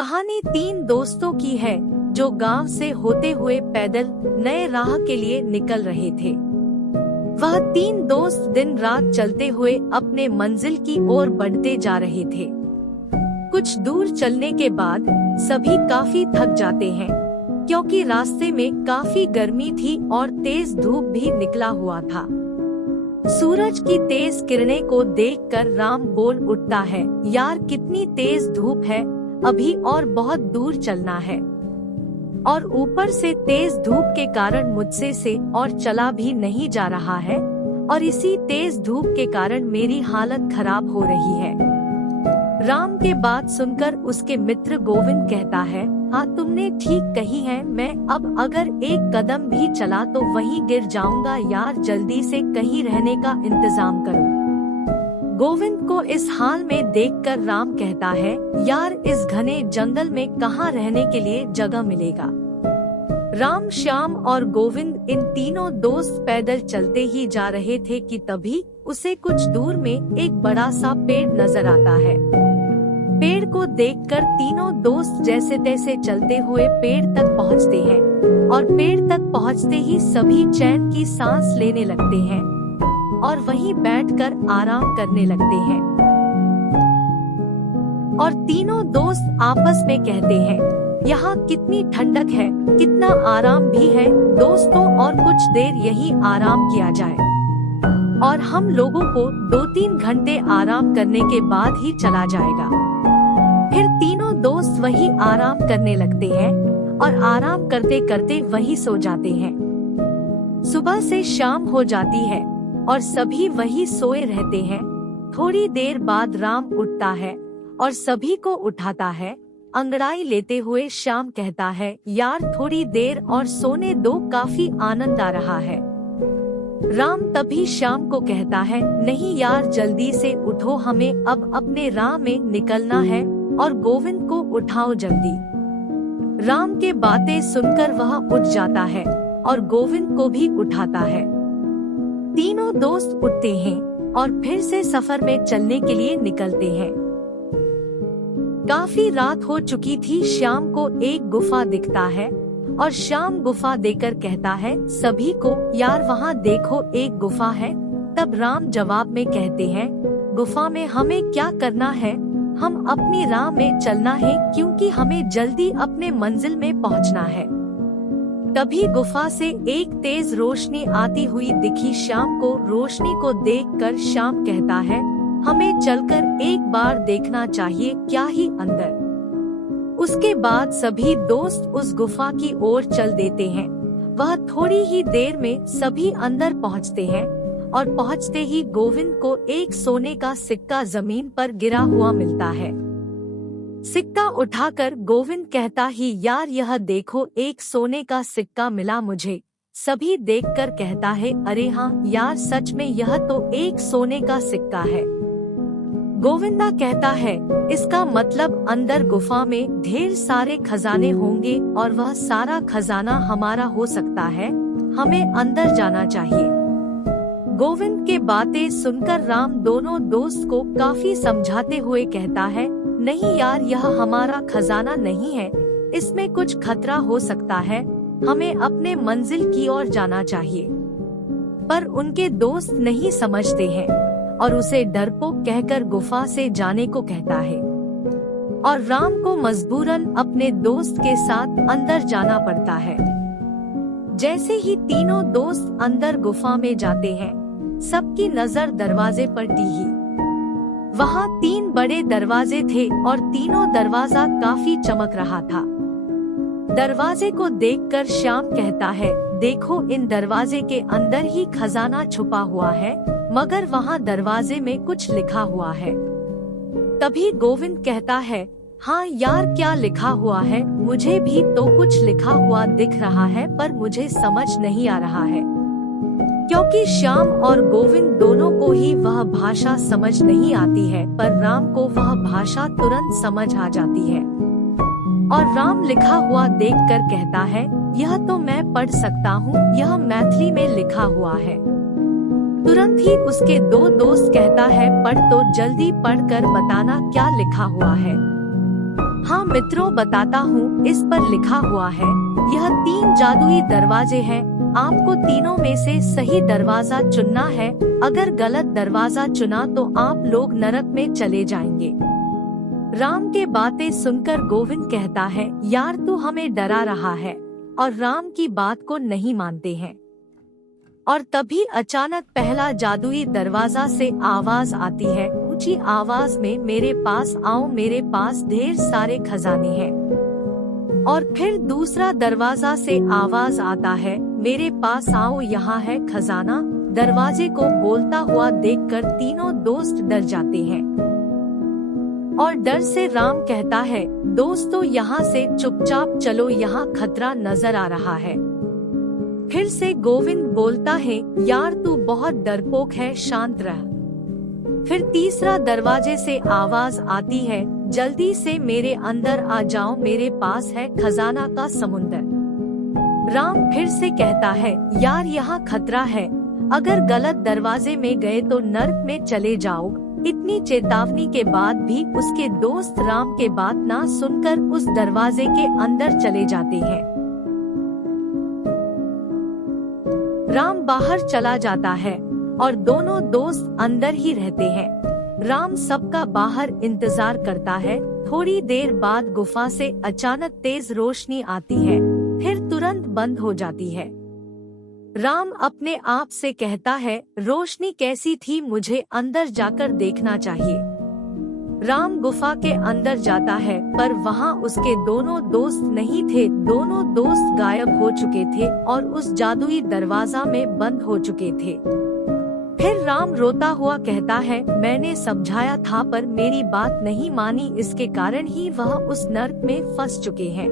कहानी तीन दोस्तों की है जो गांव से होते हुए पैदल नए राह के लिए निकल रहे थे। वह तीन दोस्त दिन रात चलते हुए अपने मंजिल की ओर बढ़ते जा रहे थे। कुछ दूर चलने के बाद सभी काफी थक जाते हैं, क्योंकि रास्ते में काफी गर्मी थी और तेज धूप भी निकला हुआ था। सूरज की तेज किरणें को देखकर राम बोल उठता है, यार कितनी तेज धूप है, अभी और बहुत दूर चलना है। और ऊपर से तेज धूप के कारण मुझसे से और चला भी नहीं जा रहा है, और इसी तेज धूप के कारण मेरी हालत खराब हो रही है। राम के बात सुनकर उसके मित्र गोविंद कहता है, हाँ तुमने ठीक कही है, मैं अब अगर एक कदम भी चला तो वहीं गिर जाऊंगा यार, जल्दी से कहीं रहने का इंतजाम करो। गोविंद को इस हाल में देखकर राम कहता है, यार इस घने जंगल में कहाँ रहने के लिए जगह मिलेगा। राम, श्याम और गोविंद इन तीनों दोस्त पैदल चलते ही जा रहे थे कि तभी उसे कुछ दूर में एक बड़ा सा पेड़ नजर आता है। पेड़ को देखकर तीनों दोस्त जैसे तैसे चलते हुए पेड़ तक पहुंचते हैं, और पेड़ तक पहुंचते ही सभी चैन की सांस लेने लगते हैं और वहीं बैठकर आराम करने लगते हैं। और तीनों दोस्त आपस में कहते हैं, यहाँ कितनी ठंडक है, कितना आराम भी है दोस्तों, और कुछ देर यहीं आराम किया जाए और हम लोगों को 2-3 घंटे आराम करने के बाद ही चला जाएगा। फिर तीनों दोस्त वही आराम करने लगते हैं और आराम करते करते वही सो जाते हैं। सुबह से शाम हो जाती है और सभी वही सोए रहते हैं। थोड़ी देर बाद राम उठता है और सभी को उठाता है। अंगड़ाई लेते हुए श्याम कहता है, यार थोड़ी देर और सोने दो, काफी आनंद आ रहा है। राम तभी श्याम को कहता है, नहीं यार जल्दी से उठो, हमें अब अपने राह में निकलना है, और गोविंद को उठाओ जल्दी। राम के बातें सुनकर वह उठ जाता है और गोविंद को भी उठाता है। तीनों दोस्त उठते हैं और फिर से सफर में चलने के लिए निकलते हैं। काफी रात हो चुकी थी। श्याम को एक गुफा दिखता है और श्याम गुफा देकर कहता है सभी को, यार वहाँ देखो एक गुफा है। तब राम जवाब में कहते हैं, गुफा में हमें क्या करना है, हम अपनी राह में चलना है, क्योंकि हमें जल्दी अपने मंजिल में पहुँचना है। तभी गुफा से एक तेज रोशनी आती हुई दिखी श्याम को। रोशनी को देखकर श्याम कहता है, हमें चलकर एक बार देखना चाहिए क्या ही अंदर। उसके बाद सभी दोस्त उस गुफा की ओर चल देते हैं। वह थोड़ी ही देर में सभी अंदर पहुंचते हैं और पहुंचते ही गोविंद को एक सोने का सिक्का जमीन पर गिरा हुआ मिलता है। सिक्का उठाकर गोविंद कहता ही, यार यह देखो एक सोने का सिक्का मिला मुझे। सभी देखकर कहता है, अरे हाँ यार सच में यह तो एक सोने का सिक्का है। गोविंदा कहता है, इसका मतलब अंदर गुफा में ढेर सारे खजाने होंगे और वह सारा खजाना हमारा हो सकता है, हमें अंदर जाना चाहिए। गोविंद के बातें सुनकर राम दोनों दोस्त को काफी समझाते हुए कहता है, नहीं यार यह हमारा खजाना नहीं है, इसमें कुछ खतरा हो सकता है, हमें अपने मंजिल की ओर जाना चाहिए। पर उनके दोस्त नहीं समझते हैं और उसे डरपोक कहकर गुफा से जाने को कहता है, और राम को मजबूरन अपने दोस्त के साथ अंदर जाना पड़ता है। जैसे ही तीनों दोस्त अंदर गुफा में जाते हैं, सबकी नजर दरवाजे पर टिकी। वहाँ 3 बड़े दरवाजे थे और तीनों दरवाजा काफी चमक रहा था। दरवाजे को देखकर श्याम कहता है, देखो इन दरवाजे के अंदर ही खजाना छुपा हुआ है, मगर वहाँ दरवाजे में कुछ लिखा हुआ है। तभी गोविंद कहता है, हाँ यार क्या लिखा हुआ है, मुझे भी तो कुछ लिखा हुआ दिख रहा है, पर मुझे समझ नहीं आ रहा है। क्योंकि श्याम और गोविंद दोनों को ही वह भाषा समझ नहीं आती है, पर राम को वह भाषा तुरंत समझ आ जाती है। और राम लिखा हुआ देखकर कहता है, यह तो मैं पढ़ सकता हूँ, यह मैथिली में लिखा हुआ है। तुरंत ही उसके 2 दोस्त कहता है, पढ़ तो जल्दी पढ़कर बताना क्या लिखा हुआ है। हाँ मित्रों, बताता हूँ, इस पर लिखा हुआ है, यह 3 जादुई दरवाजे हैं। आपको तीनों में से सही दरवाजा चुनना है। अगर गलत दरवाजा चुना तो आप लोग नरक में चले जाएंगे। राम के बातें सुनकर गोविंद कहता है, यार तू हमें डरा रहा है, और राम की बात को नहीं मानते हैं। और तभी अचानक पहला जादुई दरवाजा से आवाज आती है, ऊंची आवाज में, मेरे पास आओ, मेरे पास ढेर सारे खजाने हैं। और फिर दूसरा दरवाजा से आवाज आता है, मेरे पास आओ, यहाँ है खजाना। दरवाजे को बोलता हुआ देखकर तीनों दोस्त डर जाते हैं और डर से राम कहता है, दोस्तों यहाँ से चुपचाप चलो, यहाँ खतरा नजर आ रहा है। फिर से गोविंद बोलता है, यार तू बहुत डरपोक है, शांत रह। फिर तीसरा दरवाजे से आवाज आती है, जल्दी से मेरे अंदर आ जाओ, मेरे पास है खजाना का समुंदर। राम फिर से कहता है, यार यहाँ खतरा है, अगर गलत दरवाजे में गए तो नर्क में चले जाओ। इतनी चेतावनी के बाद भी उसके दोस्त राम के बात ना सुनकर उस दरवाजे के अंदर चले जाते हैं। राम बाहर चला जाता है और दोनों दोस्त अंदर ही रहते हैं। राम सबका बाहर इंतजार करता है। थोड़ी देर बाद गुफा से अचानक तेज रोशनी आती है, फिर तुरंत बंद हो जाती है। राम अपने आप से कहता है, रोशनी कैसी थी, मुझे अंदर जाकर देखना चाहिए। राम गुफा के अंदर जाता है, पर वहाँ उसके दोनों दोस्त नहीं थे। दोनों दोस्त गायब हो चुके थे और उस जादुई दरवाजा में बंद हो चुके थे। फिर राम रोता हुआ कहता है, मैंने समझाया था पर मेरी बात नहीं मानी, इसके कारण ही वह उस नर्क में फंस चुके हैं।